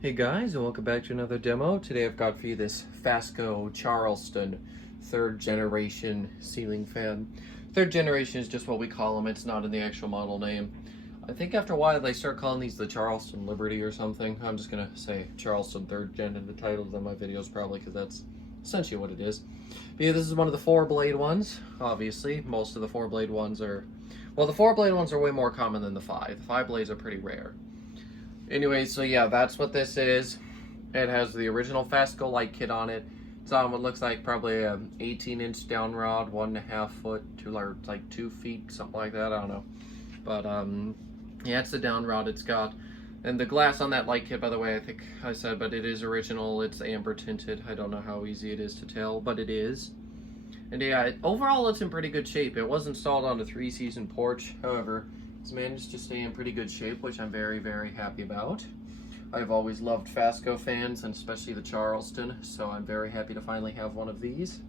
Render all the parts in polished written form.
Hey guys, and welcome back to another demo. Today I've got for you this FASCO Charleston 3rd generation ceiling fan. 3rd generation is just what we call them, it's not in the actual model name. I think after a while they start calling these the Charleston Liberty or something. I'm just gonna say Charleston 3rd gen in the titles of my videos probably because that's essentially what it is. But yeah, this is one of the 4-blade ones, obviously. Most of the 4-blade ones are, well, the 4-blade ones are way more common than the 5. The 5 blades are pretty rare. Anyway, so yeah, that's what this is. It has the original FASCO light kit on it. It's on what looks like probably an 18-inch down rod, 1.5 foot, like 2 feet, something like that. I don't know. But yeah, it's the down rod it's got. And the glass on that light kit, by the way, I think I said, but it is original. It's amber tinted. I don't know how easy it is to tell, but it is. And yeah, overall it's in pretty good shape. It was installed on a 3-season porch, however, it's managed to stay in pretty good shape, which I'm very, very happy about. I've always loved FASCO fans, and especially the Charleston, so I'm very happy to finally have one of these.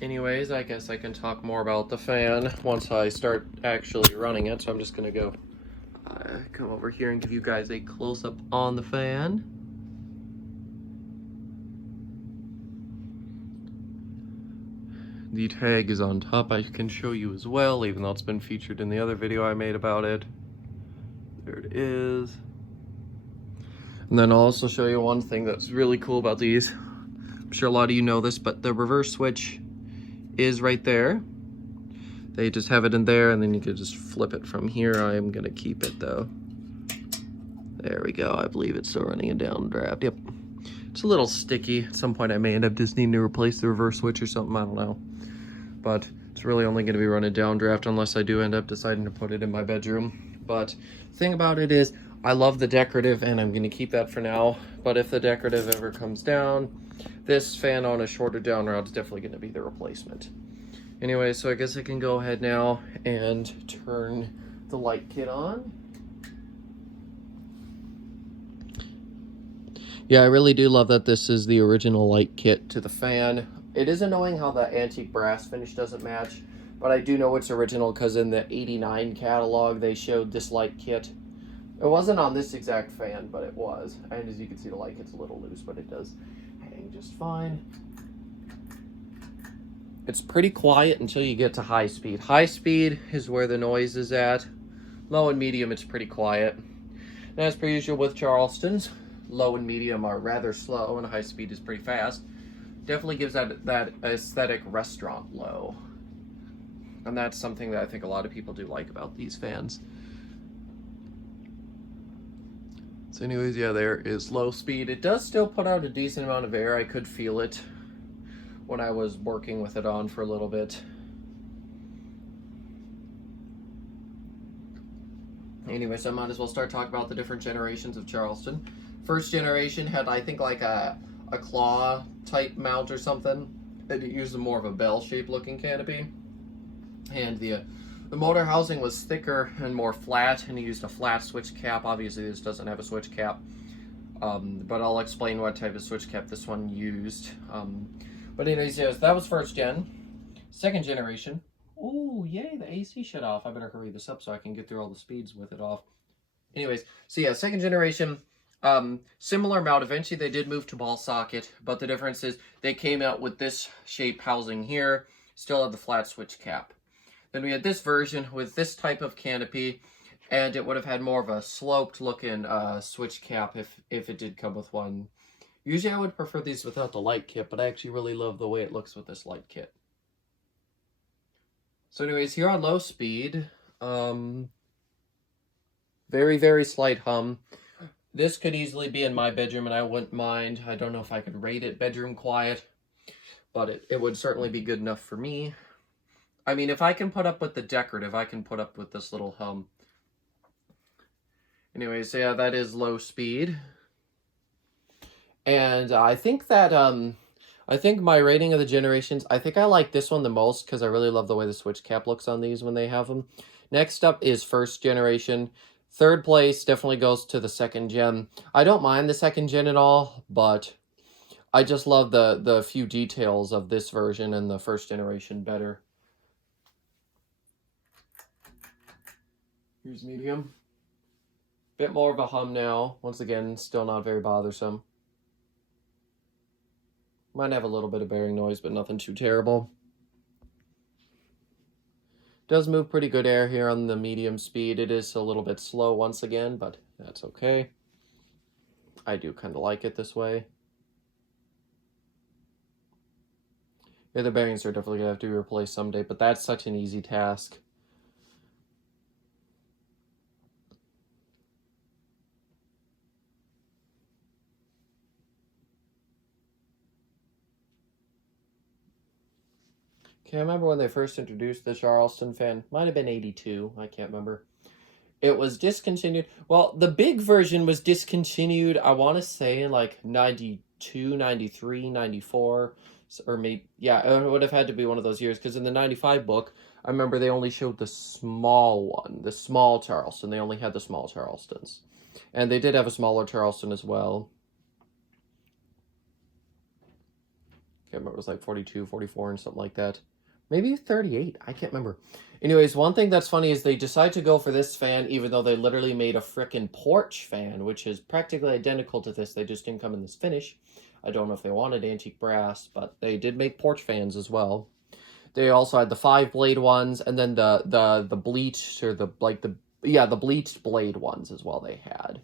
Anyways, I guess I can talk more about the fan once I start actually running it, so I'm just gonna go come over here and give you guys a close-up on the fan. The tag is on top. I can show you as well, even though it's been featured in the other video I made about it. There it is. And then I'll also show you one thing that's really cool about these. I'm sure a lot of you know this, but the reverse switch is right there. They just have it in there, and then you can just flip it from here. I am gonna keep it though. There we go. I believe it's still running a downdraft. Yep. It's a little sticky. At some point I may end up just needing to replace the reverse switch or something, I don't know. But it's really only going to be running downdraft unless I do end up deciding to put it in my bedroom. But the thing about it is, I love the decorative and I'm going to keep that for now. But if the decorative ever comes down, this fan on a shorter down rod is definitely going to be the replacement. Anyway, so I guess I can go ahead now and turn the light kit on. Yeah, I really do love that this is the original light kit to the fan. It is annoying how the antique brass finish doesn't match, but I do know it's original because in the '89 catalog they showed this light kit. It wasn't on this exact fan, but it was. And as you can see, the light kit's a little loose, but it does hang just fine. It's pretty quiet until you get to high speed. High speed is where the noise is at. Low and medium, it's pretty quiet. And as per usual with Charlestons, low and medium are rather slow and high speed is pretty fast. Definitely gives that aesthetic restaurant low. And that's something that I think a lot of people do like about these fans. So anyways, yeah, there is low speed. It does still put out a decent amount of air. I could feel it when I was working with it on for a little bit. Anyway, so I might as well start talking about the different generations of Charleston. First generation had, I think, like a claw type mount or something. It used more of a bell-shaped looking canopy. And the motor housing was thicker and more flat, and it used a flat switch cap. Obviously, this doesn't have a switch cap, but I'll explain what type of switch cap this one used. But anyways, yes, that was first gen. Second generation. Oh, yay, the AC shut off. I better hurry this up so I can get through all the speeds with it off. Anyways, so yeah, second generation, similar mount. Eventually they did move to ball socket, but the difference is they came out with this shape housing here, still had the flat switch cap. Then we had this version with this type of canopy, and it would have had more of a sloped looking switch cap if it did come with one. Usually I would prefer these without the light kit, but I actually really love the way it looks with this light kit. So anyways, here on low speed, very, very slight hum. This could easily be in my bedroom and I wouldn't mind. I don't know if I could rate it bedroom quiet, but it would certainly be good enough for me. I mean, if I can put up with the decorative, I can put up with this little hum. Anyways, so yeah, that is low speed. And I think that, I think my rating of the generations, I think I like this one the most because I really love the way the switch cap looks on these when they have them. Next up is first generation. Third place definitely goes to the second gen. I don't mind the second gen at all, but I just love the few details of this version and the first generation better. Here's medium. Bit more of a hum now. Once again, still not very bothersome. Might have a little bit of bearing noise, but nothing too terrible. Does move pretty good air here on the medium speed. It is a little bit slow once again, but that's okay. I do kind of like it this way. Yeah, the bearings are definitely going to have to be replaced someday, but that's such an easy task. Okay, I remember when they first introduced the Charleston fan. Might have been 82. I can't remember. It was discontinued. Well, the big version was discontinued, I want to say, in like 92, 93, 94. Or maybe, yeah, it would have had to be one of those years. Because in the 95 book, I remember they only showed the small one. The small Charleston. They only had the small Charlestons. And they did have a smaller Charleston as well. I can't remember. It was like 42, 44, and something like that. Maybe 38. I can't remember. Anyways, one thing that's funny is they decide to go for this fan, even though they literally made a frickin' porch fan, which is practically identical to this. They just didn't come in this finish. I don't know if they wanted antique brass, but they did make porch fans as well. They also had the 5-blade ones, and then the bleached, or the bleached blade ones as well they had.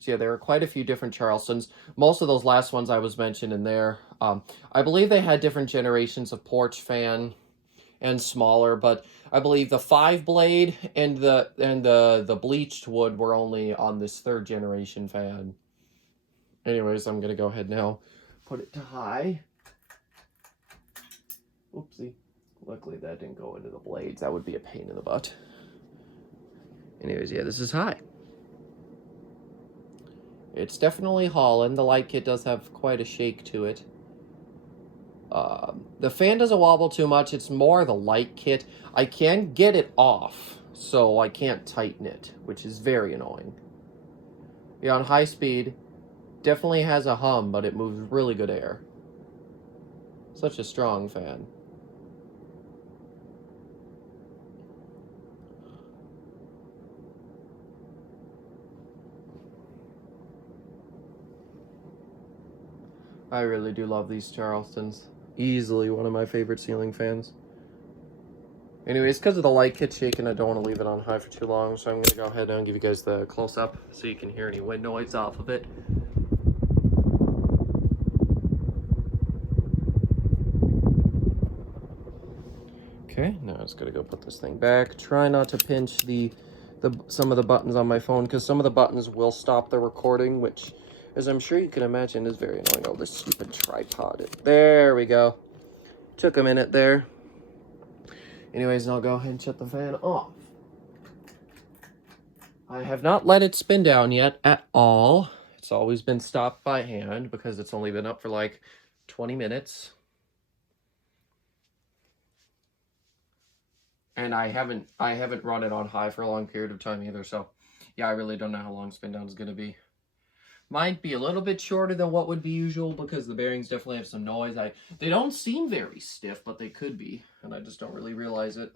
So yeah, there are quite a few different Charlestons. Most of those last ones I was mentioning there. I believe they had different generations of porch fan and smaller, but I believe the 5-blade and the bleached wood were only on this 3rd generation fan. Anyways, I'm gonna go ahead now, put it to high. Oopsie. Luckily that didn't go into the blades. That would be a pain in the butt. Anyways, yeah, this is high. It's definitely hauling. The light kit does have quite a shake to it. The fan doesn't wobble too much. It's more the light kit. I can get it off, so I can't tighten it, which is very annoying. Yeah, on high speed, definitely has a hum, but it moves really good air. Such a strong fan. I really do love these Charlestons. Easily one of my favorite ceiling fans. Anyways, because of the light kit shaking, I don't want to leave it on high for too long, so I'm going to go ahead and give you guys the close-up so you can hear any wind noise off of it. Okay, now I'm just going to go put this thing back. Try not to pinch some of the buttons on my phone, because some of the buttons will stop the recording, which, as I'm sure you can imagine, is very annoying. Oh, this stupid tripod. There we go. Took a minute there. Anyways, I'll go ahead and shut the fan off. I have not let it spin down yet at all. It's always been stopped by hand because it's only been up for like 20 minutes. And I haven't run it on high for a long period of time either, so yeah, I really don't know how long spin down is going to be. Might be a little bit shorter than what would be usual because the bearings definitely have some noise. They don't seem very stiff, but they could be, and I just don't really realize it.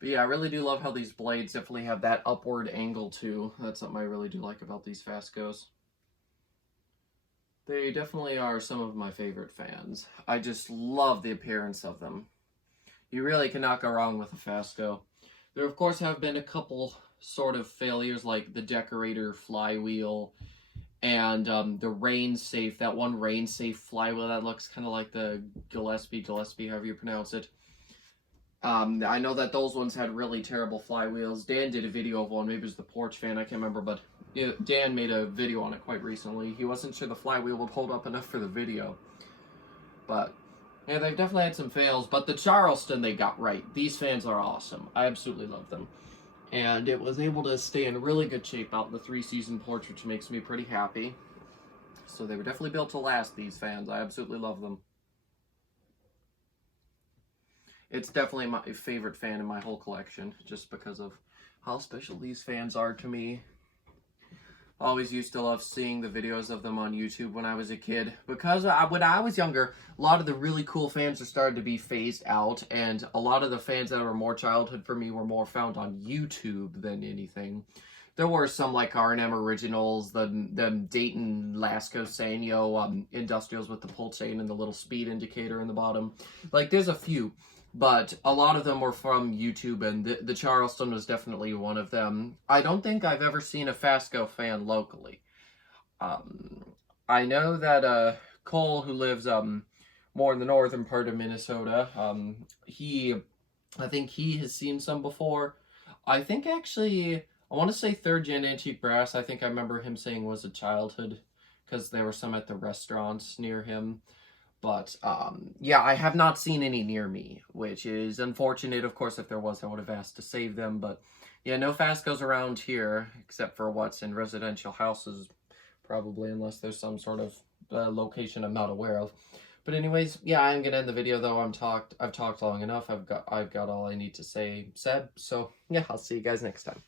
But yeah, I really do love how these blades definitely have that upward angle too. That's something I really do like about these FASCOs. They definitely are some of my favorite fans. I just love the appearance of them. You really cannot go wrong with a FASCO. There, of course, have been a couple sort of failures, like the Decorator flywheel and the Rain Safe, that one Rain Safe flywheel that looks kind of like the Gillespie, however you pronounce it. I know that those ones had really terrible flywheels. Dan did a video of one, maybe it was the Porch Fan, I can't remember, but Dan made a video on it quite recently. He wasn't sure the flywheel would hold up enough for the video. But yeah, they've definitely had some fails, but the Charleston they got right. These fans are awesome. I absolutely love them. And it was able to stay in really good shape out in the 3-season porch, which makes me pretty happy. So they were definitely built to last, these fans. I absolutely love them. It's definitely my favorite fan in my whole collection, just because of how special these fans are to me. Always used to love seeing the videos of them on YouTube when I was a kid, because when I was younger, a lot of the really cool fans are starting to be phased out, and a lot of the fans that were more childhood for me were more found on YouTube than anything. There were some like R&M Originals, the Dayton Lasco Sanyo Industrials with the pull chain and the little speed indicator in the bottom. Like, there's a few. But a lot of them were from YouTube, and the Charleston was definitely one of them. I don't think I've ever seen a FASCO fan locally. I know that Cole, who lives more in the northern part of Minnesota, I think he has seen some before. I think actually, I want to say third gen antique brass. I think I remember him saying was a childhood, because there were some at the restaurants near him. But, yeah, I have not seen any near me, which is unfortunate. Of course, if there was, I would have asked to save them. But, yeah, no FASCOs around here, except for what's in residential houses, probably, unless there's some sort of location I'm not aware of. But anyways, yeah, I'm going to end the video, though. I've talked long enough. I've got all I need to say said. So, yeah, I'll see you guys next time.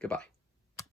Goodbye.